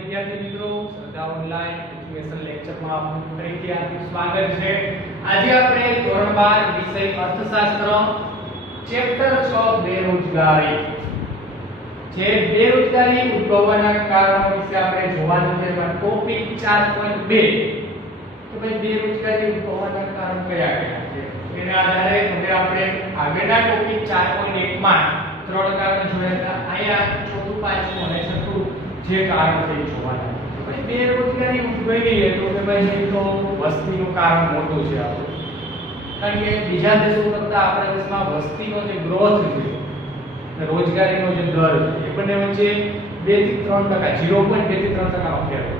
વિદ્યાર્થી મિત્રો, શ્રદ્ધા ઓનલાઈન એજ્યુકેશન લેક્ચરમાં આપનું ફરીથી હાર્દિક સ્વાગત છે. આજે આપણે ધોરણ 12 વિષય અર્થશાસ્ત્ર ચેપ્ટર 6 બેરોજગારી જે બેરોજગારી ઉદ્ભવવાના કારણો વિશે આપણે જોવાનું છે. ટોપિક 4.2 તો ભાઈ બેરોજગારી ઉદ્ભવવાના કારણ કયા કયા છે એના આધારે હવે આપણે આગળના ટોપિક 4.1 માં ત્રણ કારણ જોયા હતા. અહીંયા ચોથું, પાંચમું અને છઠ્ઠું જે કારણ છે જોવાના. પછી બેરોજગારી ઉદ્ભવી ગઈ તો કે ભાઈ તો વસ્તીનું કારણ મોટું છે આપણું, કારણ કે બીજા દેશો કરતા આપણા દેશમાં વસ્તીનો જે ગ્રોથ છે, રોજગારીનો જે દર છે એ બંને વચ્ચે 2 થી 3% 0.2 થી 3% નો ફેર છે.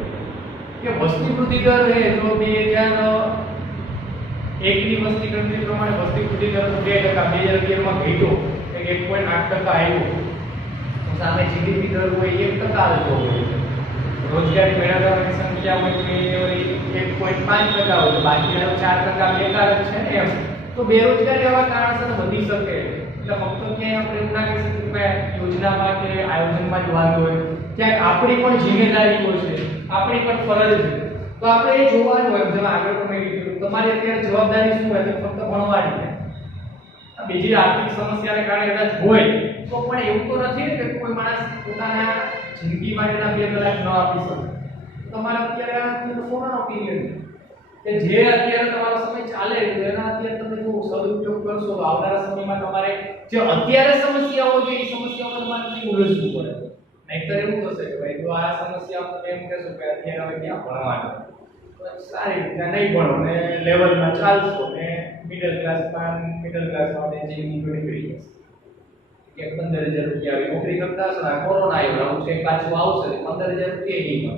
કે વસ્તી વૃદ્ધિ દર છે તો 2001 ની વસ્તી ગણતરી પ્રમાણે વસ્તી વૃદ્ધિ દર 2%, 2011 માં ઘટ્યો કે 1.8% આવ્યો. તો સામે જીડીપી દર હોય 1% આવતો હોય છે. રોજગારી મેળવનારની સંખ્યા હોય તો એ 1.5% હોય તો બાકીના 4% બેકાર જ છે ને એમ. તો બેરોજગારી આવા કારણસર વધી શકે. એટલે ફક્ત ક્યાંય આપણે એવું ના કહી શકીએ કે યોજનામાં કે આયોજનમાં જ વાંધો હોય, ક્યાંક આપણી પણ જિમ્મેદારીઓ છે, આપણી પણ ફરજ છે. તો આપણે એ જોવાનું હોય. જેમ આગળ તમે કીધું તમારી અત્યારે જવાબદારી શું હોય? ફક્ત ભણવાની છે. બીજી આર્થિક સમસ્યાને કારણે કદાચ હોય તો પણ એવું તો નથી ને કે કોઈ માણસ પોતાના જિંદગી માટેના 2 કલાક ન આપી શકે. તમારા અત્યારે કોરોના પીરિયડ કે જે અત્યારે તમારો સમય ચાલે છે એના અત્યારે તમે જો સદુપયોગ કરશો તો આવનારા સમયમાં તમારે જે અત્યારે સમસ્યાઓ છે એ સમસ્યાઓમાં તમારે નહીં ઉલઝવું પડે. નહીંતર એવું થશે કે ભાઈ જો આ સમસ્યા તમે એમ કહેશો કે અત્યારે હવે ક્યાં ભણવાનું, સારી રીતે નહીં ભણો ને લેવલમાં ચાલશો ને મિડલ ક્લાસમાં જિંદગી નીકળી જશે. કે 15000 રૂપિયા નોકરી કરતા હશો ને કોરોના આવ્યો છે પાછું આવશે 15000 રૂપિયા નહીં મળે.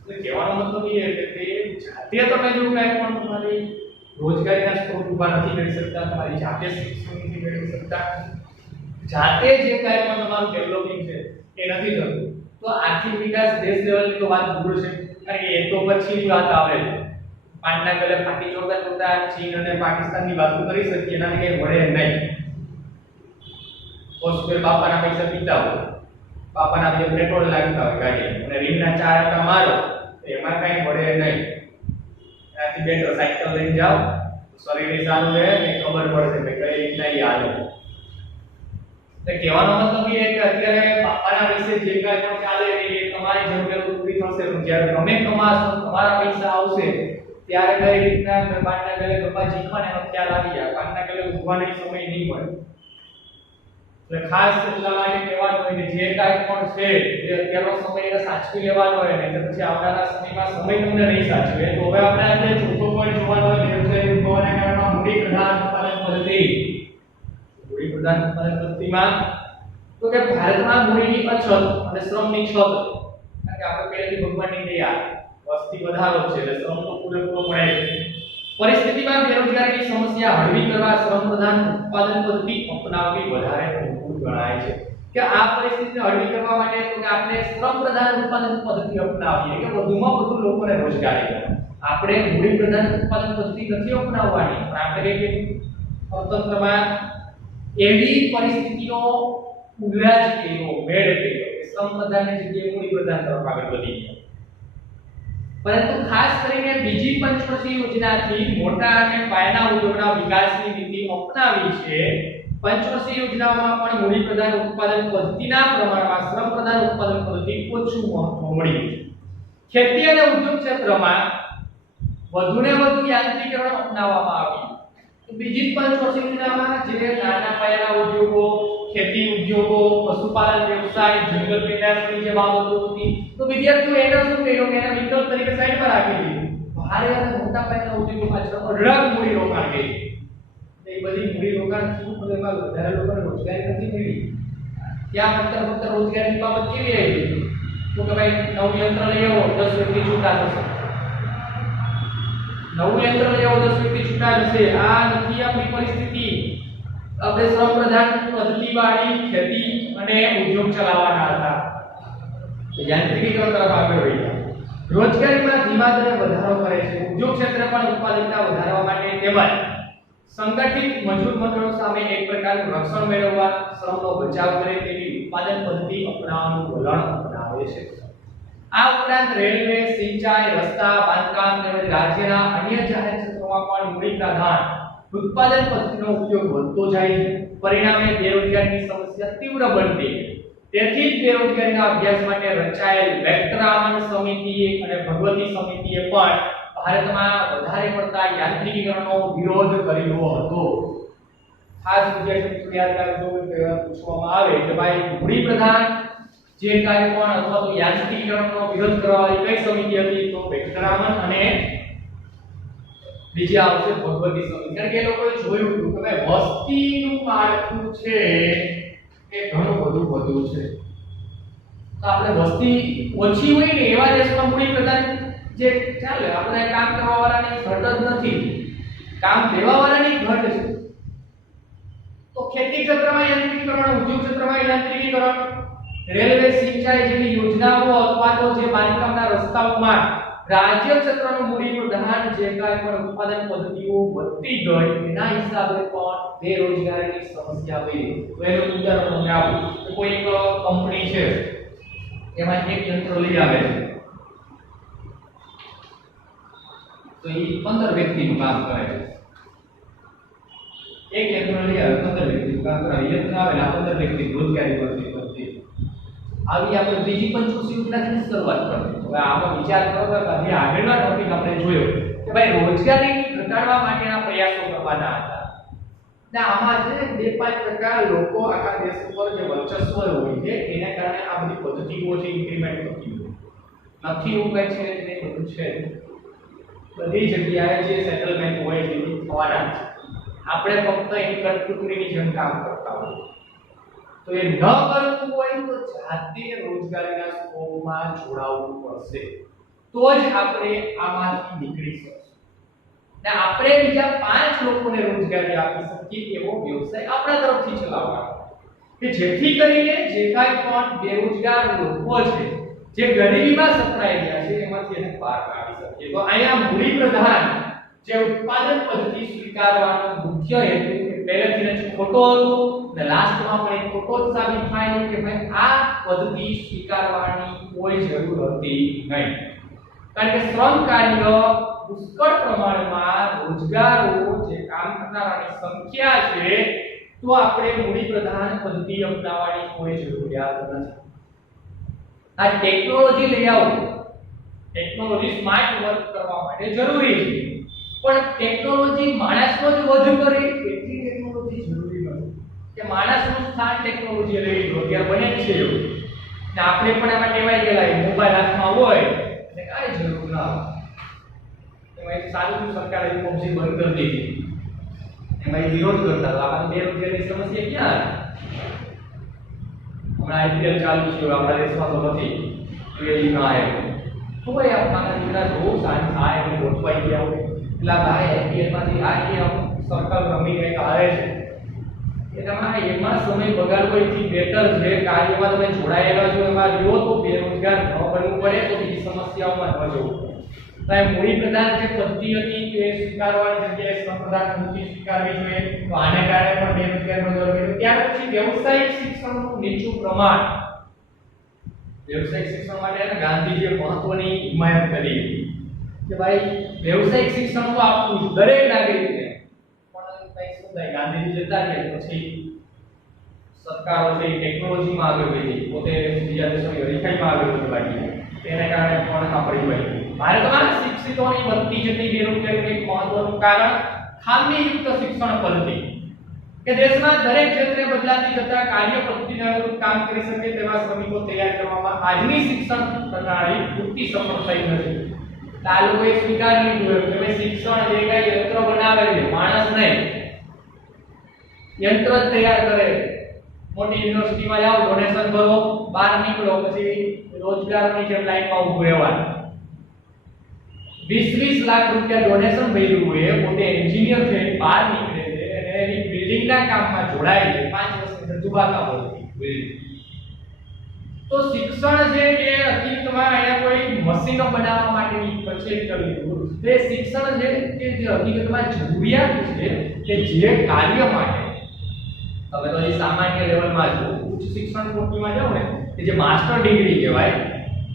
એટલે કહેવાનો મતલબ એ છે કે જાતે તમે જો કાંઈ પણ તમારી રોજગારીના સ્ત્રોત ઊભા નથી કરી શકતા, તમારી જાતે શિક્ષણ નથી મેળવી શકતા, જાતે જે કાંઈ પણ તમારું ડેવલપિંગ છે એ નથી થતું, તો આર્થિક વિકાસ દેશ લેવલની તો વાત દૂર છે. કારણ કે એ તો પછીની વાત આવે છે. પાનના ગલે ફાટી ચોરતા ચીન અને પાકિસ્તાનની વાતો કરી શકીએ, એનાથી કંઈ વળે નહીં. પોસ્ટપેડ બાપાના પૈસા પીતા હોય, બાપાના જે પેટ્રોલ લાગતા હોય ગાડી અને રીંગના 4 આટા મારો એમાં કંઈ વળે નહીં. એનાથી બેટર સાયકલ લઈને જાઓ, શરીર સારું રહે ને ખબર પડશે કે કઈ રીતના ઈ હાલે. એટલે કહેવાનો મતલબ એ કે અત્યારે બાપાના વિશે જે કાંઈ પણ ચાલે એ તમારી જરૂરિયાત પૂરી થશે. જ્યારે તમે કમાશો, તમારા પૈસા આવશે ત્યારે કઈ રીતના પાનના ગલે ગપ્પા જીખવાને એનો ખ્યાલ આવી જાય. પાનના ગલે ઊભવાનો સમય નહીં મળે. એટલે ખાસ એટલા માટે કહેવાનું હોય કે જે કાંઈ પણ છે એ અત્યારનો સમય એને સાચવી લેવાનો હોય ને પછી આવનારા સમયમાં સમય તમને નહીં સાચવે. તો હવે આપણે આજે ચોથો પોઈન્ટ જોવાનો હોય વ્યવસાય ઉદ્ભવવાના કારણે મૂડી પ્રધાન ઉત્પાદન પદ્ધતિ. મૂડી પ્રધાન ઉત્પાદન પદ્ધતિમાં તો કે ભારતમાં મૂડીની અછત અને શ્રમની છત. કારણ કે આપણે પહેલેથી ભગવાનની દયા વસ્તી વધારો છે એટલે શ્રમ તો પૂરેપૂરો મળે છે. પરિસ્થિતિમાં બેરોજગારીની સમસ્યા હળવી કરવા શ્રમ પ્રધાન ઉત્પાદન પદ્ધતિ અપનાવવી વધારે અનુકૂળ ગણાય છે. કે આ પરિસ્થિતિને હળવી કરવા માટે તો કે આપણે શ્રમ પ્રધાન ઉત્પાદન પદ્ધતિ અપનાવીએ કે વધુમાં વધુ લોકોને રોજગારી મળે. આપણે મૂડી પ્રધાન ઉત્પાદન પદ્ધતિ નથી અપનાવવાની, પણ આપણે કે અર્થતંત્રમાં એવી પરિસ્થિતિનો ઉલ્લાસ કર્યો, મેળ કર્યો કે શ્રમ પ્રધાનની જગ્યાએ મૂડી પ્રધાન તરફ આગળ વધી ગયા. પરંતુ ખાસ કરીને બીજી પંચવર્ષીય યોજનાથી મોટા અને પાયાના ઉદ્યોગના વિકાસની નીતિ અપનાવી છે. પંચવર્ષીય યોજનાઓમાં પણ મૂડી પ્રધાન ઉત્પાદન પદ્ધતિના પ્રમાણમાં શ્રમ પ્રધાન ઉત્પાદન પદ્ધતિ ઓછું મહત્વ મળ્યું છે. ખેતી અને ઉદ્યોગ ક્ષેત્રમાં વધુને વધુ યાંત્રિકરણ અપનાવવામાં આવ્યું. બીજી પંચવર્ષીય યોજનામાં જે નાના પાયાના ઉદ્યોગો, ખેતી ઉદ્યોગો, પશુપાલન વ્યવસાય, જંગલ પેદાશની જે બાબતો હતી તો વિદ્યાર્થીઓ એને શું કર્યું કે એના વિકલ્પ તરીકે સાઈડમાં રાખી દીધું. ભારે અને મોટા પાયાના ઉદ્યોગો પાછળ અઢળક મૂડી રોકાણ કરી. એ બધી મૂડી રોકાણ શું એમાં વધારે લોકોને રોજગારી નથી મળી. ત્યાં ફક્ત રોજગારીની બાબત કેવી આવી તો કે ભાઈ નવું યંત્ર લઈ આવો 10 વ્યક્તિ છૂટા થશે. નવું યંત્ર લઈ આવો 10 વ્યક્તિ છૂટા થશે. આ નથી આપણી પરિસ્થિતિ. આપણે શ્રમ પ્રધાન પદ્ધતિવાળી ખેતી અને ઉદ્યોગ ચલાવવાના હતા. યાંત્રિકીકરણ તરફ આગળ વધ્યા. રોજગારીમાં ધીમા દરે વધારો કરે છે. ઉદ્યોગ ક્ષેત્ર પણ ઉત્પાદકતા વધારવા માટે તેમજ સંગઠિત મજૂર મંડળો સામે એક પ્રકારનું રક્ષણ મેળવવા, શ્રમનો બચાવ કરે તેવી ઉત્પાદન પદ્ધતિ અપનાવવાનું વલણ અપનાવે છે. આ ઉપરાંત રેલવે, સિંચાઈ, રસ્તા, બાંધકામ તેમજ રાજ્યના અન્ય જાહેર ક્ષેત્રોમાં પણ મૂડી પ્રધાન ઉત્પાદન પદ્ધતિનો ઉપયોગ વધતો જાય છે. પરિણામે બેરોજગારીની સમસ્યા તીવ્ર બનતી છે. તેથી જ બેરોજગારીના અભ્યાસ માટે રચાયેલ વેક્ટરામન સમિતિ અને ભગવતી સમિતિએ પણ ભારતમાં વધારે પડતા યાંત્રિકીકરણનો વિરોધ કર્યો હતો. ખાસ વિદ્યાર્થી મિત્રો યાદ રાખજો કે પૂછવામાં આવે કે ભાઈ મૂડી પ્રધાન જે કાર્ય પણ અથવા તો યાંત્રિકીકરણનો વિરોધ કરવાવાળી કઈ સમિતિ હતી? તો વેક્ટરામન અને બીજી આવશે ભગવતી સમિતિ. કારણ કે એ લોકોએ જોયું હતું કે ભાઈ વસ્તીનું માળખું છે એ ઘણું બધું વધુ છે. તો આપણે વસ્તી ઓછી હોય ને એવા દેશમાં મૂડી પ્રધાન જે ચાલે, આપણે કામ કરવા વાળાની ઘટ જ નથી, કામ લેવા વાળાની ઘટ છે. તો ખેતી ક્ષેત્રમાં યાંત્રિકીકરણ, ઉદ્યોગ ક્ષેત્રમાં યાંત્રિકીકરણ, રેલવે, સિંચાઈ જેવી યોજનાઓ અથવા તો જે બાંધકામના રસ્તાઓમાં રાજ્ય ક્ષેત્રનું મૂડી પ્રધાન જે કાંઈ પણ ઉત્પાદન પદ્ધતિઓ વધતી ગઈ એના હિસાબે પણ બેરોજગારીની સમસ્યા વધી. તો એનું ઉદાહરણ તમને આપું કે કોઈ એક કંપની છે, એમાં એક યંત્ર લઈ આવે છે તો એ 15 વ્યક્તિનું કામ કરે છે. એક યંત્ર લઈ આવે 15 વ્યક્તિનું કામ કરે, યંત્ર આવેલા 15 વ્યક્તિ રોજગારી કરતી કરતી આવી આપણે ત્રીજી પંચવર્ષીય યોજનાથી શરૂઆત કરી. હવે આમાં વિચાર કરો કે આજે આગળના ટોપિક આપણે જોયો કે ભાઈ રોજગારી ઘટાડવા માટેના પ્રયાસો કરવાના હતા. ને આમાં છે 2-5% લોકો આખા દેશ ઉપર જે વર્ચસ્વ હોય છે એના કારણે આ બધી પદ્ધતિઓ છે ઇન્ક્રીમેન્ટ થતી હોય નથી. એવું કઈ છે નહીં, બધું છે. બધી જગ્યાએ જે સેટલમેન્ટ હોય છે એ થવાના છે. આપણે ફક્ત એની કટપુતળીની જેમ કામ કરતા હોય. તો એ ન કરવું હોય તો જાતે રોજગારીના સ્કોપમાં જોડાવવું પડશે, તો જ આપણે આમાંથી નીકળી શકીશું. ને આપણે બીજા 5 લોકોને રોજગારી આપી શકીએ એવો વ્યવસાય આપણા તરફથી ચલાવવાનો કે જેથી કરીને જે કાંઈ પણ બેરોજગાર લોકો છે, જે ગરીબીમાં સપડાઈ ગયા છે એમાંથી એને બહાર કાઢી શકીએ. તો અહીંયા મૂડી પ્રધાન જે ઉત્પાદન પદ્ધતિ સ્વીકારવાનો મુખ્ય હેતુ પહેલેથી જ ખોટો હતો ને લાસ્ટમાં પણ એક ખોટો જ સાબિત થાય કે ભાઈ આ પદ્ધતિ સ્વીકારવાની કોઈ જરૂર હતી નહીં. કારણ કે શ્રમ કાર્ય પુષ્કળ પ્રમાણમાં રોજગારો જે કામ કરનારાની સંખ્યા છે, તો આપણે મૂડી પ્રધાન પદ્ધતિ અપનાવવાની કોઈ જરૂરિયાત નથી. આ ટેકનોલોજી લઈ આવો, ટેકનોલોજી સ્માર્ટ વર્ક કરવા માટે જરૂરી છે, પણ ટેકનોલોજી માણસનો જ વધ કરે એટલી ટેકનોલોજી જરૂરી નથી કે માણસનું સ્થાન ટેકનોલોજી લઈ લો ત્યારે બને જ છે એવું. ને આપણે પણ એમાં ટેવાઈ ગયેલા મોબાઈલ હાથમાં હોય એટલે કાંઈ જરૂર ના હોય. એમાં એક સારું સરકારે પોલિસી બંધ કરી દીધી, એમાં વિરોધ કરતા હતા. આપણે બેરોજગારીની સમસ્યા ક્યાં? હમણાં આઈપીએલ ચાલુ છે આપણા દેશમાં તો નથી, તો એ ના આવ્યો તો ભાઈ આપણા દીકરા બહુ સારી થાય અને ગોઠવાઈ ગયા હોય એટલે ભાઈ આઈપીએલ માંથી આ કે સર્કલ રમી ગઈ હારે છે એમાં સમય બગાડવો એથી બેટર છે. કાર્યમાં તમે જોડાયેલા છો, એમાં જો તો બેરોજગાર ન બનવું પડે તો બીજી સમસ્યાઓમાં ન જવું પડે. તો મૂડી પ્રધાન જે પદ્ધતિ હતી તે સ્વીકારવાની જગ્યાએ શ્રમ પ્રધાન પદ્ધતિ સ્વીકારવી જોઈએ. તો આને કારણે પણ બેરોજગારીનો દર વધ્યો. ત્યાર પછી વ્યવસાયિક શિક્ષણનું નીચું પ્રમાણ. વ્યવસાયિક શિક્ષણ માટે ગાંધીજીએ મહત્વની હિમાયત કરી કે ભાઈ વ્યવસાયિક શિક્ષણ તો આપવું દરેક નાગરિકને, પણ કઈ શું થાય ગાંધીજી જતા ગયા પછી સરકારો છે ટેકનોલોજીમાં આગળ વધી, પોતે બીજા દેશોની હરીફાઈમાં આગળ વધી લાગી, તેના કારણે પણ આ પડી ગઈ. ભારતમાં શિક્ષિતોની વધતી જતી બેરોજગારીનું એક મહત્વનું કારણ ખામીયુક્ત શિક્ષણ પદ્ધતિ કે દેશમાં દરેક ક્ષેત્રે બદલાતી જતા કાર્ય પદ્ધતિને અનુરૂપ કામ કરી શકે તેવા શ્રમિકો તૈયાર કરવામાં આજની શિક્ષણ પ્રણાલી પૂરતી સફળ થઈ નથી. આ લોકોએ સ્વીકારી લીધું કે ભાઈ શિક્ષણ જે કાંઈ યંત્ર બનાવે છે, માણસ નહીં, યંત્ર જ તૈયાર કરે. મોટી યુનિવર્સિટીમાં જાઓ, ડોનેશન ભરો, બહાર નીકળો, પછી રોજગારની જેમ લાઈનમાં ઊભું રહેવાનું. 20-20 લાખ રૂપિયા ડોનેશન ભર્યું હોય, પોતે એન્જિનિયર છે, બહાર નીકળે છે અને એની બિલ્ડિંગના કામમાં જોડાય છે, 5 વર્ષની અંદર દુબાકા હોય બિલ્ડિંગ. તો શિક્ષણ છે કે હકીકતમાં અહીંયા કોઈ મશીનો બનાવવા માટેની કચેરી કરી દીધું. તે શિક્ષણ છે કે જે હકીકતમાં જરૂરિયાત છે કે જે કાર્ય માટે તમે તો સામાન્ય લેવલમાં જો ઉચ્ચ શિક્ષણ કોટીમાં જાઓ ને કે જે માસ્ટર ડિગ્રી કહેવાય,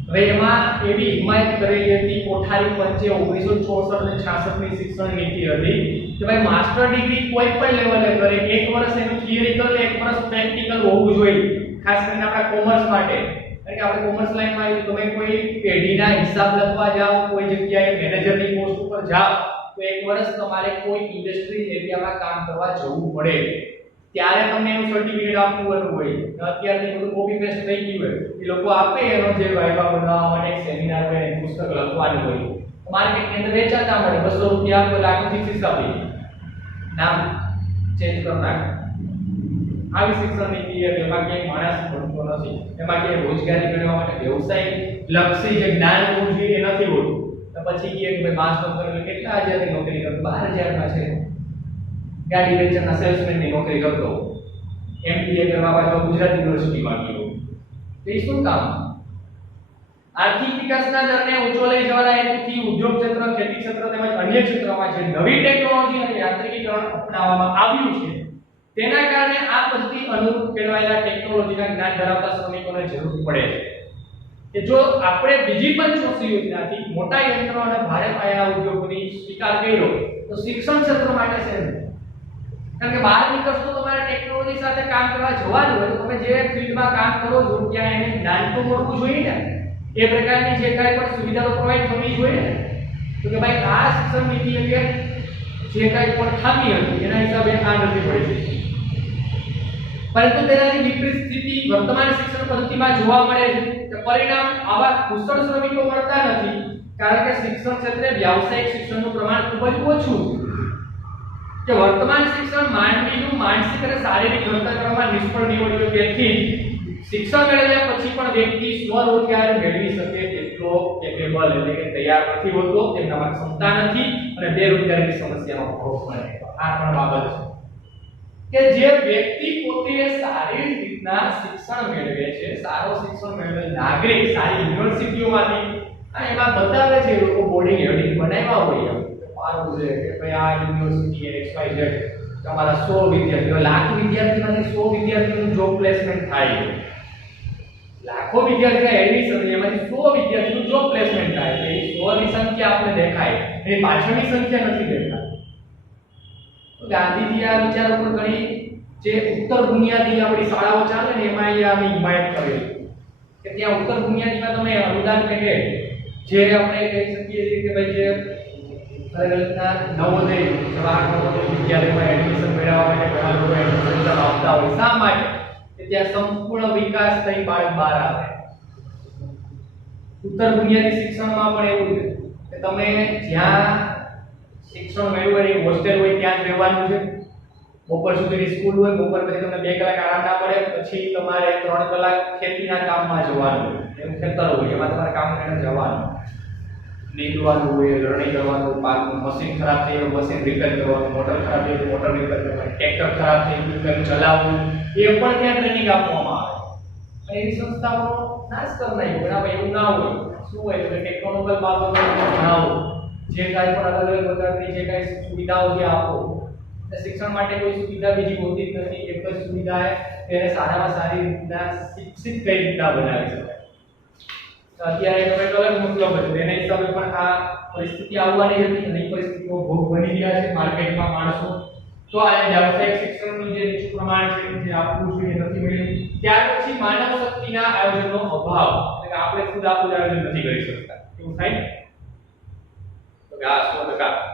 હવે એમાં એવી હિમાયત કરેલી હતી કોઠારી પંચે 1964 અને 66 ની શિક્ષણ નીતિ હતી કે ભાઈ માસ્ટર ડિગ્રી કોઈ પણ લેવલે કરે એક વર્ષ એનું થિયરિકલ એક વર્ષ પ્રેક્ટિકલ હોવું જોઈએ, ખાસ કરીને આપણા કોમર્સ માટે, કારણ કે આપણે કોમર્સ લાઈનમાં તમે કોઈ પેઢીના હિસાબ લખવા જાઓ, કોઈ જગ્યાએ મેનેજરની પોસ્ટ ઉપર જાઓ તો એક વર્ષ તમારે કોઈ ઇન્ડસ્ટ્રી એરિયામાં કામ કરવા જવું પડે, ત્યારે તમને એનું સર્ટિફિકેટ આપવાનું હોય. અત્યારથી બધું કોપી પેસ્ટ થઈ ગયું હોય, એ લોકો આપે એનો જે વાઇવા બનાવવા માટે સેમિનાર હોય એનું પુસ્તક લખવાનું હોય, માર્કેટની અંદર વેચાતા મળે 200 રૂપિયા આપો, લાખની ફીસ આપી, નામ ચેન્જ કરી નાખે. આવી શિક્ષણ નીતિ એટલે એમાં ક્યાંય માણસ ભણતો નથી, એમાં ક્યાંય રોજગારી મેળવવા માટે વ્યવસાય લક્ષી જે જ્ઞાન હોવું જોઈએ એ નથી હોતું. તો પછી કહે કે ભાઈ માસ્ટર કરીને કેટલા હજારની નોકરી કરતો, 12,000 માં છે, ગાડી વેચવાના સેલ્સમેનની નોકરી કરતો, એમબીએ કરવા પાછો ગુજરાત યુનિવર્સિટીમાં ગયો, તો એ શું કામ? આર્થિક વિકાસના દરને ઊંચો લઈ જવાના હેતુથી ઉદ્યોગ ક્ષેત્ર, ખેતી ક્ષેત્ર તેમજ અન્ય ક્ષેત્રોમાં જે નવી ટેકનોલોજી અને યાંત્રિકીકરણ અપનાવવામાં આવ્યું છે તેના કારણે આ પદ્ધતિ અનુરૂપ કેળવાયેલા ટેકનોલોજીના જ્ઞાન ધરાવતા શ્રમિકોને જરૂર પડે છે. કે જો આપણે બીજી પંચવર્ષીય યોજનાથી મોટા યંત્રો અને ભારે પાયાના ઉદ્યોગોની સ્વીકાર કર્યો તો શિક્ષણ ક્ષેત્ર માટે છે, કારણ કે બહાર નીકળશો તમારે ટેકનોલોજી સાથે કામ કરવા જવાનું હોય તો તમે જે ફિલ્ડમાં કામ કરો છો ત્યાં એને જ્ઞાન તો મળવું જોઈએ ને, એ પ્રકારની જે કાંઈ પણ સુવિધાઓ પ્રોવાઈડ થવી જોઈએ ને. તો કે ભાઈ આ શિક્ષણ નીતિ એટલે જે કાંઈ પણ ખામી હતી એના હિસાબે આ નથી પડી, પરંતુ તેનાથી વિપરીત સ્થિતિ વર્તમાન શિક્ષણ પદ્ધતિમાં જોવા મળે છે. કે પરિણામ આવા કુશળ શ્રમિકો મળતા નથી, કારણ કે શિક્ષણ ક્ષેત્રે વ્યાવસાયિક શિક્ષણનું પ્રમાણ ખૂબ જ ઓછું છે. કે વર્તમાન શિક્ષણ માનવીનું માનસિક અને શારીરિક ઘડતર કરવામાં નિષ્ફળ નીવડ્યું, તેથી શિક્ષણ મેળવ્યા પછી પણ વ્યક્તિ સ્વરોજગાર મેળવી શકે તેટલો કેપેબલ એટલે કે તૈયાર નથી હોતો, તેમનામાં ક્ષમતા નથી અને બેરોજગારીની સમસ્યાનો ભોગ બને. આ પણ બાબત છે કે જે વ્યક્તિ પોતે સારી રીતના શિક્ષણ મેળવે છે, સારો શિક્ષણ મેળવેલ નાગરિક સારી યુનિવર્સિટીઓમાંથી, અને એમાં બતાવે છે એ લોકો બોર્ડિંગ હેડિંગ બનાવ્યા હોય મારું છે કે ભાઈ આ યુનિવર્સિટી XYZ તમારા 100 વિદ્યાર્થીઓ, લાખ વિદ્યાર્થીમાંથી 100 વિદ્યાર્થીનું જોબ પ્લેસમેન્ટ થાય, લાખો વિદ્યાર્થીના એડમિશન એમાંથી 100 વિદ્યાર્થીનું જોબ પ્લેસમેન્ટ થાય, એટલે એ 100 ની સંખ્યા આપણે દેખાય, એ પાછળની સંખ્યા નથી દેખાતી. તો ગાંધીજી આ વિચારો પર ઘણી જે ઉત્તર બુનિયાદી આપણી શાળાઓ ચાલે ને એમાં અહીંયા હિમાયત કરેલી કે ત્યાં ઉત્તર બુનિયાદીમાં તમે અનુદાન કે જે આપણે કહી શકીએ છીએ કે ભાઈ જે અલગ-અલગના નવોદય જવાહર નવોદય વિદ્યાલયમાં એડમિશન મેળવવા માટે ઘણા લોકો એડમિશન આપતા હોય. શા માટે? કે ત્યાં સંપૂર્ણ વિકાસ થઈ બાળક બહાર આવે. ઉત્તર બુનિયાદી શિક્ષણમાં પણ એવું છે કે તમે જ્યાં શિક્ષણ મેળવવા એ હોસ્ટેલ હોય ત્યાં જ રહેવાનું છે, બપોર સુધીની સ્કૂલ હોય, બપોર પછી તમને 2 કલાક આરામ ના મળે, પછી તમારે 3 કલાક ખેતીના કામમાં જવાનું હોય, એમ ખેતર હોય એમાં તમારે કામ કરીને જવાનું, નીંદવાનું હોય, લણણી કરવાનું, પાકનું મશીન ખરાબ થઈ ગયું મશીન રિપેર કરવાનું, મોટર ખરાબ થઈ ગયું મોટર રિપેર કરવાનું, ટ્રેક્ટર ખરાબ થઈ ગયું ચલાવવું, એ પણ ત્યાં ટ્રેનિંગ આપવામાં આવે. અને એવી સંસ્થાઓ નાશ કરી નાખ્યો, પણ આપણે એવું ના હોય. શું હોય તો ટેકનોલોજીકલ બાબતો ભણાવો, જે કાંઈ પણ અલગ-અલગ પ્રકારની જે કાંઈ સુવિધાઓ જે આપો, શિક્ષણ માટે કોઈ સુવિધા બીજી હોતી જ નથી, એક જ સુવિધા એને સારામાં સારી રીતના શિક્ષિત કઈ રીતના બનાવી શકાય. અત્યારે તમે અલગ મતલબ હતો એના હિસાબે પણ આ પરિસ્થિતિ આવવાની હતી અને એ પરિસ્થિતિઓ ભોગ બની ગયા છે માર્કેટમાં માણસો. તો આ વ્યાવસાયિક શિક્ષણનું જે નીચું પ્રમાણ છે જે આપવું જોઈએ નથી મળ્યું. ત્યાર પછી માનવ શક્તિના આયોજનનો અભાવ, એટલે કે આપણે ખુદ આપણું આયોજન નથી કરી શકતા. એવું થાય તો કે આ 100%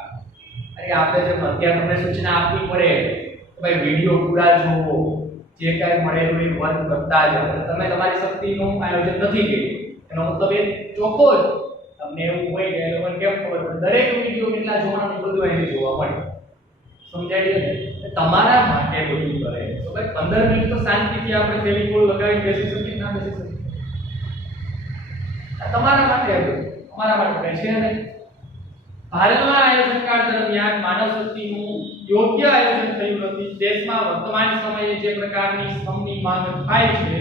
અરે આપણે જે અત્યારે તમને સૂચના આપવી પડે કે ભાઈ વિડિયો પૂરા જોવો, જે કાંઈ મળેલું એ વર્ક કરતા જ, તમે તમારી શક્તિનું આયોજન નથી કર્યું. એનો મતલબ એ ચોખ્ખો જ તમને એવું હોય કે લોકોને કેમ ખબર પડે દરેક વિડિયો કેટલા જોવાનું બધું અહીંથી જોવા મળે. સમજાય છે? તમારા માટે બધું કરે તો ભાઈ 15 મિનિટ તો શાંતિથી આપણે ફેવિકોલ લગાવી બેસી શકીએ ના બેસી શકીએ? તમારા માટે અમારા માટે છે ને. ભારતમાં આયોજનકાળ દરમિયાન માનવ શક્તિનું યોગ્ય આયોજન થયું નથી. દેશમાં વર્તમાન સમયે જે પ્રકારની શ્રમની માંગ થાય છે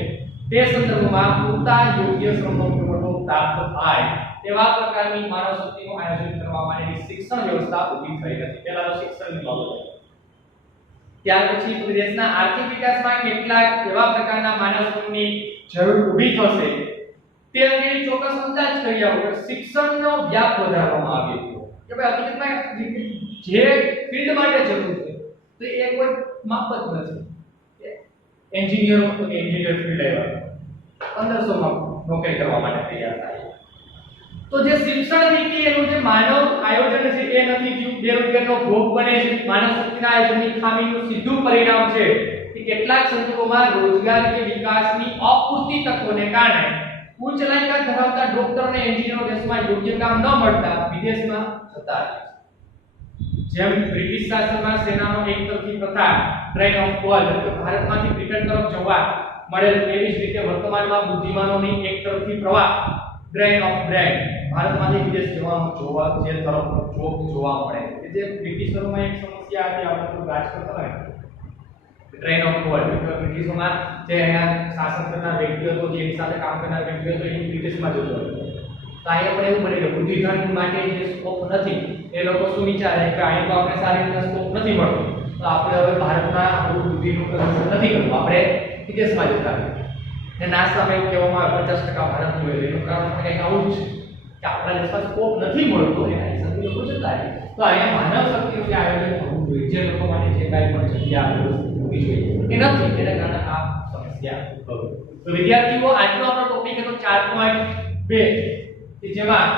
તે સંદર્ભમાં પૂરતા યોગ્ય શ્રમનો પુરવઠો પ્રાપ્ત થાય તેવા પ્રકારની માનવ શક્તિનું આયોજન કરવા માટેની શિક્ષણ વ્યવસ્થા ઊભી થઈ નથી. પહેલા તો શિક્ષણની બાબત. ત્યાર પછી દેશના આર્થિક વિકાસમાં કેટલાક એવા પ્રકારના માનવ શ્રમની જરૂર ઊભી થશે તે અંગેની ચોક્કસ અંદાજ કર્યા વગર શિક્ષણનો વ્યાપ વધારવામાં આવ્યો કે ભાઈ હકીકતમાં જે ફિલ્ડ માટે જરૂર છે તો એ કોઈ માપ જ નથી. એન્જિનિયરો તો એન્જિનિયર ફિલ્ડ આવ્યા 1500 માં નોકરી કરવા માટે તૈયાર થાય. તો જે શિક્ષણ નીતિ એનું જે માનવ આયોજન છે એ નથી થયું, બેરોજગારીનો ભોગ બને છે. માનવ શક્તિના આયોજનની ખામીનું સીધું પરિણામ છે કે કેટલાક સંજોગોમાં રોજગાર કે વિકાસની અપૂરતી તકોને કારણે ઉચ્ચ લાયકાત ધરાવતા ડોક્ટર અને એન્જિનિયરો દેશમાં યોગ્ય કામ ન મળતા વિદેશમાં જતા રહે છે. જેમ બ્રિટિશ શાસનમાં સેનાનો એકતરફી પ્રથા ટ્રેન ઓફ કોલ ભારતમાંથી બ્રિટન તરફ જવા મળેલ, એવી જ રીતે વર્તમાનમાં બુદ્ધિમાનોની એકતરફી પ્રવાહ ડ્રેન ઓફ બ્રેન ભારતમાંથી વિદેશ જવાનું જે તરફ જોવા મળે છે. જે બ્રિટિશરોમાં એક સમસ્યા હતી, આપણે થોડું ગાજ કરતા હોય ટ્રેન ઓફ કોલ, બ્રિટિશોમાં જે અહીંયા શાસન કરનાર વ્યક્તિઓ હતો, જે એની સાથે કામ કરનાર વ્યક્તિઓ હતો, એ વિદેશમાં જતો હતો. તો અહીંયા પણ એવું બને કે બુદ્ધિધન માટે જે સ્કોપ નથી, એ લોકો શું વિચારે કે અહીં તો આપણે સારી રીતે સ્કોપ નથી મળતો, તો આપણે હવે ભારતમાં આપણું બુદ્ધિનું પ્રદર્શન નથી કરવું, આપણે વિદેશમાં જતા રહીએ. ને નાસ્તામાં એવું કહેવામાં આવે 50% ભારત જોઈએ. એનું કારણ પણ કંઈક આવું જ છે કે આપણા દેશમાં સ્કોપ નથી મળતો, એના હિસાબે લોકો જતા રહે. તો અહીંયા માનવ શક્તિનું જે આયોજન થવું જોઈએ, જે લોકો માટે જે કાંઈ પણ જગ્યા હોવી જોઈએ એ નથી, એના કારણે આ સમસ્યા ઉદ્ભવે. તો વિદ્યાર્થીઓ, આજનો આપણો ટોપિક હતો 4.2 કે જેમાં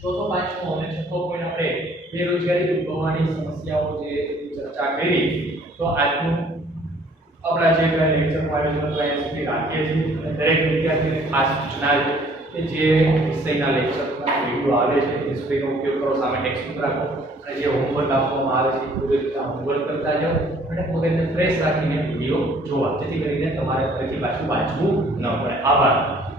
ચોથો, પાંચમો અને છઠ્ઠો પોઈન્ટ આપણે બેરોજગારી ઉદ્ભવવાની સમસ્યાઓ જે ચર્ચા કરી. તો આજનું આપણા જે લેક્ચરનું આયોજન હતું અહીંયા સુધી રાખીએ છીએ. અને દરેક વિદ્યાર્થીને ખાસ સૂચના છે કે જે વિષયના લેક્ચરના વિડીયો આવે છે એ વિષયનો ઉપયોગ કરો, સામે ટેક્સ્ટબુક રાખો અને જે હોમવર્ક આપવામાં આવે છે એ પૂરી રીતે હોમવર્ક કરતા જાઓ અને મગજને ફ્રેશ રાખીને વિડીયો જોવા, જેથી કરીને તમારે ફરીથી પાછું વાંચવું ન પડે. આભાર.